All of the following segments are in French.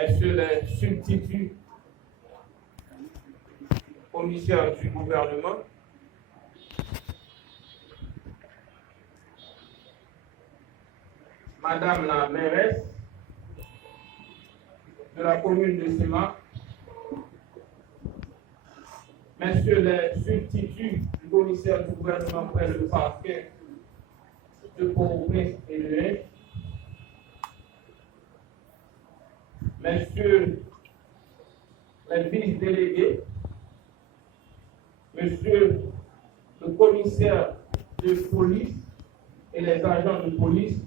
messieurs les substituts commissaires du gouvernement, madame la mairesse de la commune de Séma, messieurs les substituts du commissaire du gouvernement près le parquet de Port-au-Prince et de Lens, messieurs les vice-délégués, monsieur le commissaire de police et les agents de police,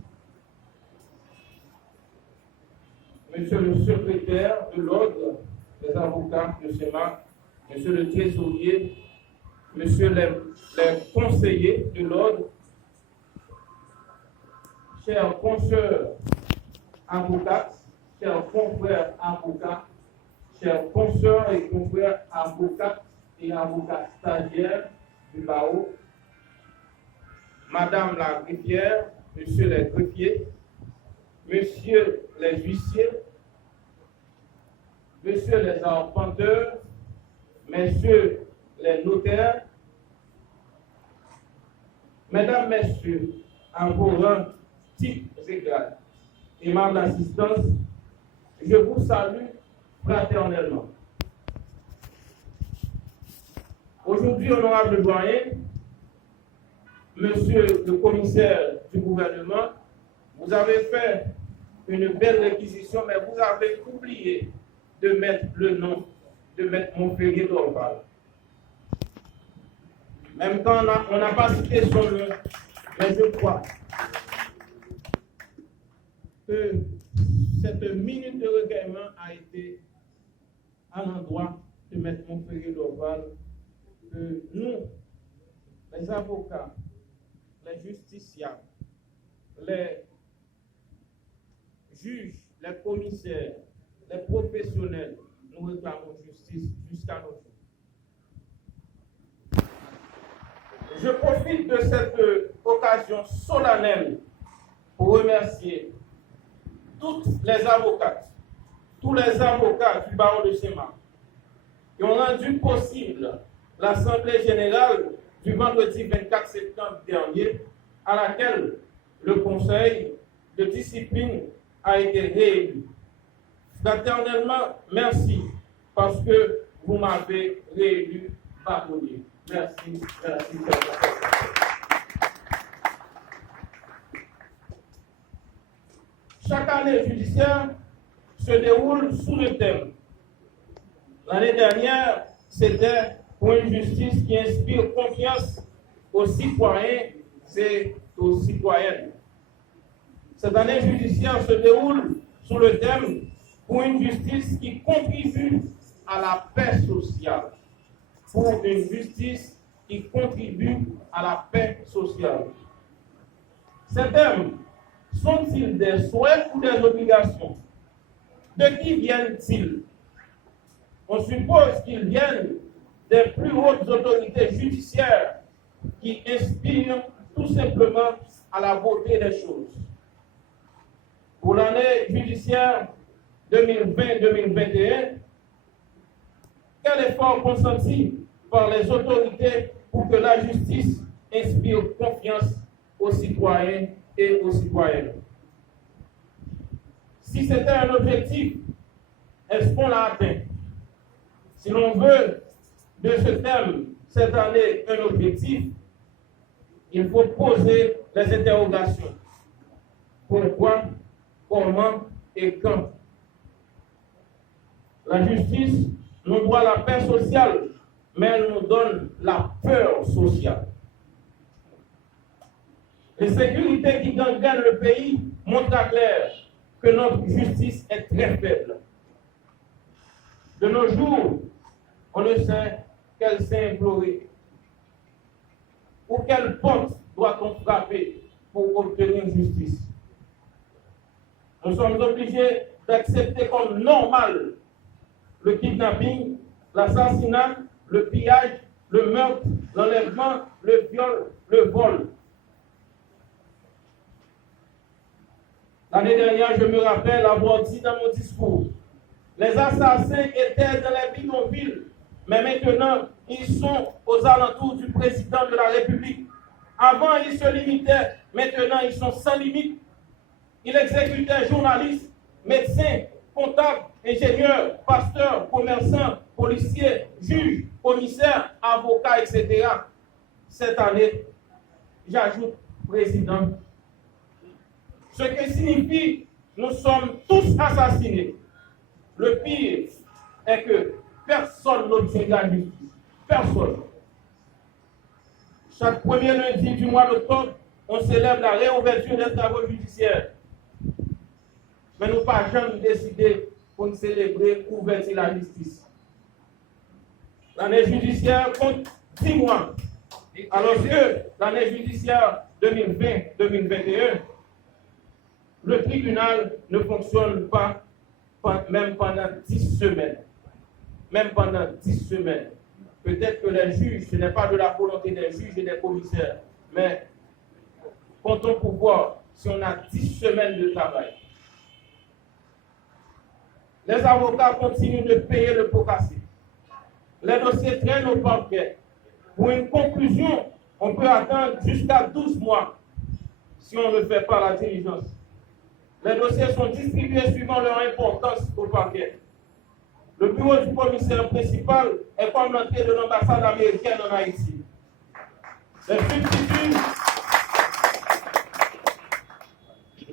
monsieur le secrétaire de l'ordre des avocats de Séma, monsieur le trésorier, monsieur les conseillers de l'ordre, chers consoeurs avocates, chers confrères avocats, chers consoeurs et confrères avocates et avocats stagiaires du barreau, madame la greffière, monsieur les greffiers, monsieur les huissiers, messieurs les arpenteurs, messieurs les notaires, mesdames, messieurs, en vos rangs, types égales, aimable assistance, je vous salue fraternellement. Aujourd'hui, honorable doyen, monsieur le commissaire du gouvernement, vous avez fait une belle réquisition, mais vous avez oublié de mettre le nom de Maître Montferrier d'Orval. Même quand on n'a pas cité son nom, mais je crois que cette minute de recueillement a été à l'endroit de Maître Montferrier d'Orval, que nous, les avocats, les justiciables, les juges, les commissaires, les professionnels, nous réclamons justice jusqu'à nos jours. Je profite de cette occasion solennelle pour remercier toutes les avocates, tous les avocats du barreau de Séma qui ont rendu possible l'Assemblée générale du vendredi 24 septembre dernier, à laquelle le Conseil de discipline a été réélu. Fraternellement, merci parce que vous m'avez réélu baronnier. Merci, merci. Chaque année judiciaire se déroule sous le thème. L'année dernière, c'était pour une justice qui inspire confiance aux citoyens et aux citoyennes. Cette année judiciaire se déroule sous le thème pour une justice qui contribue à la paix sociale. Pour une justice qui contribue à la paix sociale. Ces thèmes sont-ils des souhaits ou des obligations? De qui viennent-ils? On suppose qu'ils viennent des plus hautes autorités judiciaires qui inspirent tout simplement à la beauté des choses. Pour l'année judiciaire 2020-2021, quel effort consenti par les autorités pour que la justice inspire confiance aux citoyens et aux citoyennes? Si c'était un objectif, est-ce qu'on l'a atteint? Si l'on veut de ce thème cette année un objectif, il faut poser les interrogations. Pourquoi, comment et quand? La justice nous doit la paix sociale, mais elle nous donne la peur sociale. Les sécurités qui gangrènent le pays montrent à clair que notre justice est très faible. De nos jours, on ne sait quel saint implorer ou quelle porte doit-on frapper pour obtenir justice. Nous sommes obligés d'accepter comme normal le kidnapping, l'assassinat, le pillage, le meurtre, l'enlèvement, le viol, le vol. L'année dernière, je me rappelle avoir dit dans mon discours Les assassins étaient dans les bidonvilles, mais maintenant, ils sont aux alentours du président de la République. Avant, ils se limitaient, maintenant, ils sont sans limite. Ils exécutaient journalistes, médecins, comptables, ingénieurs, pasteurs, commerçants, policiers, juges, commissaires, avocats, etc. Cette année, j'ajoute président. Ce qui signifie nous sommes tous assassinés. Le pire est que personne n'obtient la justice. Personne. Chaque premier lundi du mois d'octobre, on célèbre la réouverture des travaux judiciaires. Mais nous n'avons pas jamais décidé pour nous célébrer l'ouverture de la justice. L'année judiciaire compte 10 mois. Alors que l'année judiciaire 2020-2021, le tribunal ne fonctionne pas même pendant 10 semaines. Même pendant 10 semaines. Peut-être que les juges, ce n'est pas de la volonté des juges et des commissaires, mais comptons pour voir si on a 10 semaines de travail. Les avocats continuent de payer le pot cassé. Les dossiers traînent au parquet. Pour une conclusion, on peut attendre jusqu'à 12 mois si on ne fait pas la diligence. Les dossiers sont distribués suivant leur importance au parquet. Le bureau du commissaire principal est comme l'entrée de l'ambassade américaine en Haïti.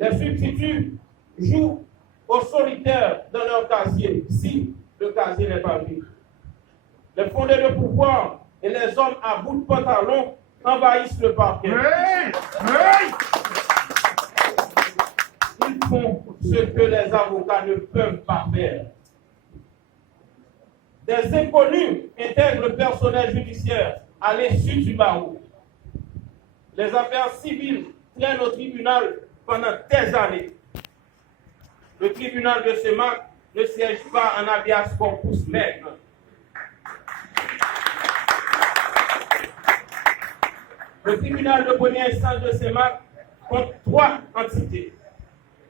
Les substituts jouent au solitaire dans leur casier, si le casier n'est pas vide. Les fondés de pouvoir et les hommes à bout de pantalon envahissent le parquet. Ils font ce que les avocats ne peuvent pas faire. Des inconnus intègrent le personnel judiciaire à l'issue du barreau. Les affaires civiles traînent au tribunal pendant des années. Le tribunal de Semac ne siège pas en habeas corpus maigre. Le tribunal de première instance de Semac compte 3 entités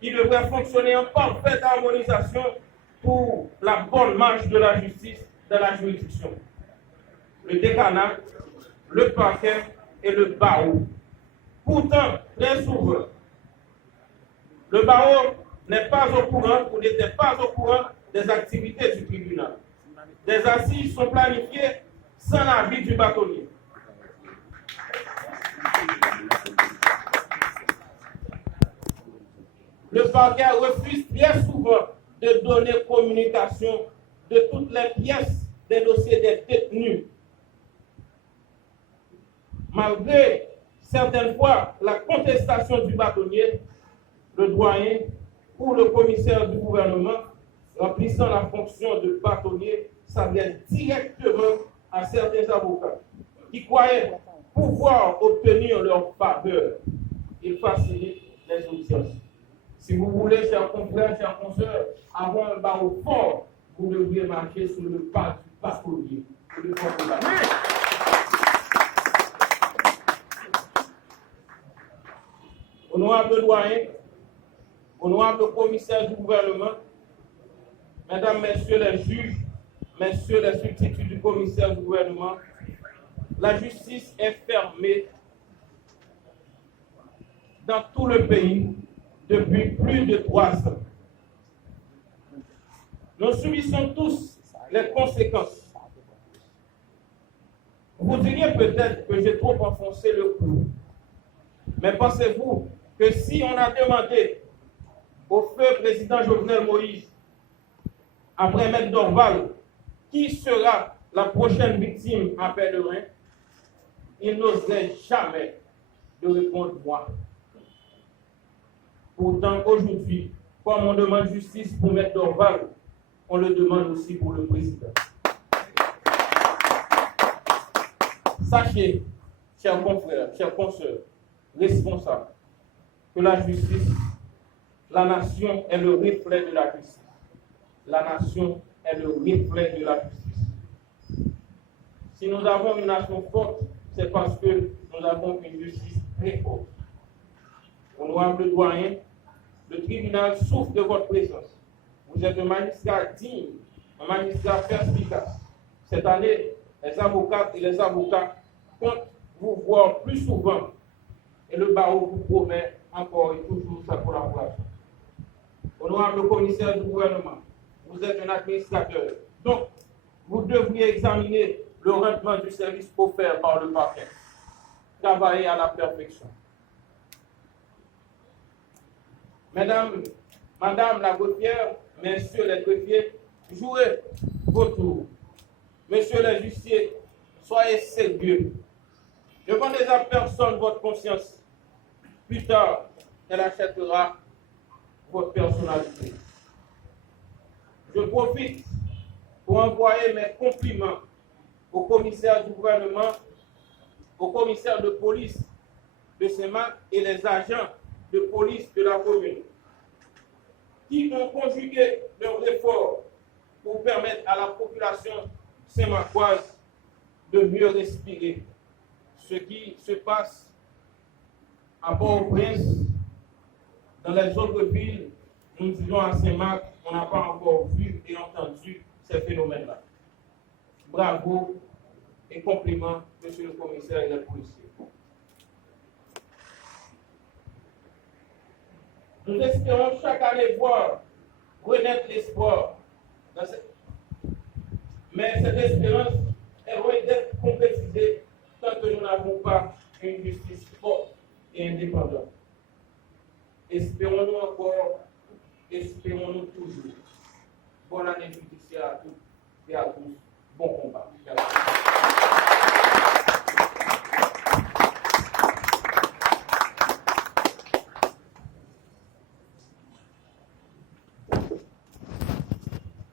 qui devraient fonctionner en parfaite harmonisation pour la bonne marche de la justice dans la juridiction. Le décanat, le parquet et le barreau. Pourtant, très souvent, le barreau n'est pas au courant ou n'était pas au courant des activités du tribunal. Des assises sont planifiées sans l'avis du bâtonnier. Le parquet refuse bien souvent de donner communication de toutes les pièces des dossiers des détenus. Malgré certaines fois la contestation du bâtonnier, le doyen ou le commissaire du gouvernement remplissant la fonction de bâtonnier s'adresse directement à certains avocats qui croyaient pouvoir obtenir leur faveur. Ils facilitent les audiences. Si vous voulez, chers confrères, chers consoeurs, avoir un barreau fort, vous devriez marcher sur le pas du bâtonnier. Honorable doyen, honorable commissaire du gouvernement, mesdames, messieurs les juges, messieurs les substituts du commissaire du gouvernement, la justice est fermée dans tout le pays depuis plus de 3 ans. Nous subissons tous les conséquences. Vous diriez peut-être que j'ai trop enfoncé le clou. Mais pensez-vous que si on a demandé au feu président Jovenel Moïse, après Maître Dorval, qui sera la prochaine victime à Pellerin, il n'oserait jamais de répondre moi. Pourtant, aujourd'hui, comme on demande justice pour Maître Dorval, on le demande aussi pour le président. Sachez, chers confrères, chers consoeurs, responsables, que la justice, la nation est le reflet de la justice. La nation est le reflet de la justice. Si nous avons une nation forte, c'est parce que nous avons une justice très forte. Honorable doyen, le tribunal souffre de votre présence. Vous êtes un magistrat digne, un magistrat perspicace. Cette année, les avocates et les avocats comptent vous voir plus souvent et le barreau vous promet encore et toujours sa collaboration. Honorable commissaire du gouvernement, vous êtes un administrateur. Donc, vous devriez examiner le rendement du service offert par le parquet. Travailler à la perfection. Madame la greffière, messieurs les greffiers, jouez vos tours. Monsieur le huissier, soyez sérieux. Ne vendez à personne votre conscience. Plus tard, elle achètera votre personnalité. Je profite pour envoyer mes compliments au commissaire du gouvernement, au commissaire de police de Saint-Marc et les agents de police de la commune, qui ont conjugué leurs efforts pour permettre à la population saint-marcoise de mieux respirer. Ce qui se passe à Port-au-Prince, dans les autres villes, nous disons à Saint-Marc, on n'a pas encore vu et entendu ces phénomènes-là. Bravo et compliments, monsieur le commissaire et les policiers. Nous espérons chaque année voir renaître l'espoir. Mais cette espérance est loin d'être concrétisée tant que nous n'avons pas une justice forte et indépendante. Espérons-nous encore, espérons-nous toujours. Bonne année judiciaire à toutes et à tous. Bon combat.